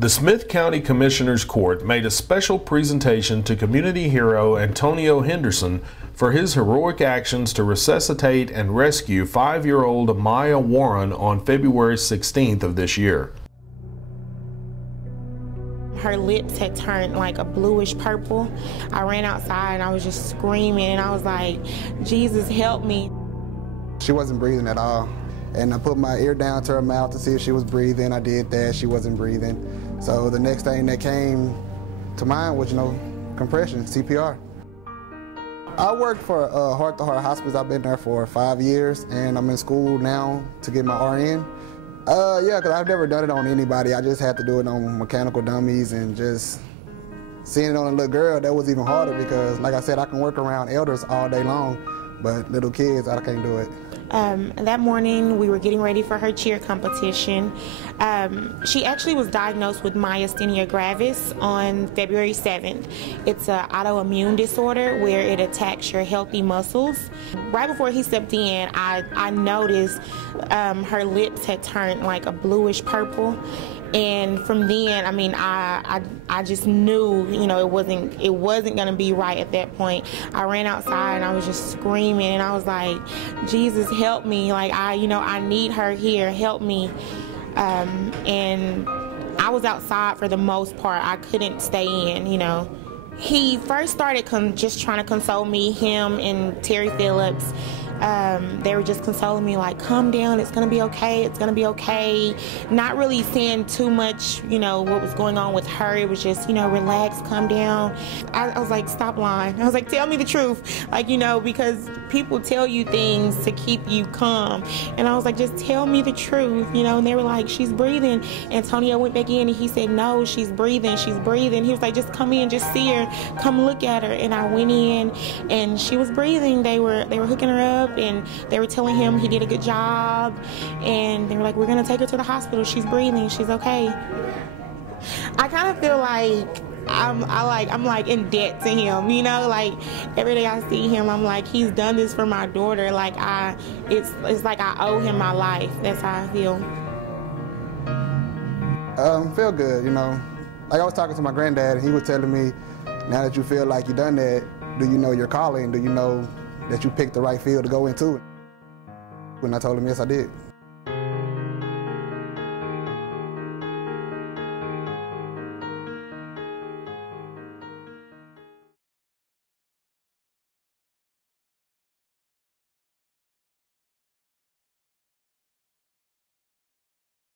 The Smith County Commissioner's Court made a special presentation to community hero Antonio Henderson for his heroic actions to resuscitate and rescue 5-year-old Aamiyah Warren on February 16th of this year. Her lips had turned like a bluish purple. I ran outside and I was just screaming and I was like, Jesus, help me. She wasn't breathing at all. And I put my ear down to her mouth to see if she was breathing. I did that, she wasn't breathing. So the next thing that came to mind was, compression, CPR. I worked for Heart to Heart Hospice. I've been there for 5 years and I'm in school now to get my RN. Yeah, because I've never done it on anybody. I just had to do it on mechanical dummies, and just seeing it on a little girl, that was even harder because, like I said, I can work around elders all day long, but little kids, I can't do it. That morning, we were getting ready for her cheer competition. She actually was diagnosed with myasthenia gravis on February 7th. It's an autoimmune disorder where it attacks your healthy muscles. Right before he stepped in, I noticed her lips had turned like a bluish purple. And from then, I just knew, it wasn't gonna be right at that point. I ran outside and I was just screaming and I was like, Jesus, help me. Like, I need her here, help me. And I was outside for the most part. I couldn't stay in, He first started just trying to console me, him and Terry Phillips. They were just consoling me like, calm down, it's gonna be okay, it's gonna be okay. Not really saying too much, what was going on with her. It was just, relax, calm down. I was like, stop lying. I was like, tell me the truth. Like, because people tell you things to keep you calm. And I was like, just tell me the truth, and they were like, she's breathing. Antonio went back in and he said, no, she's breathing, she's breathing. He was like, just come in, just see her, come look at her. And I went in and she was breathing. They were hooking her up and they were telling him he did a good job, and they were like, we're gonna take her to the hospital, she's breathing, she's okay. I kind of feel like I'm like in debt to him, like every day I see him, I'm like, he's done this for my daughter. Like it's like I owe him my life. That's how I feel. Feel good, Like I was talking to my granddad and he was telling me, now that you feel like you done that, do you know your calling? Do you know that you picked the right field to go into? And I told him, yes, I did.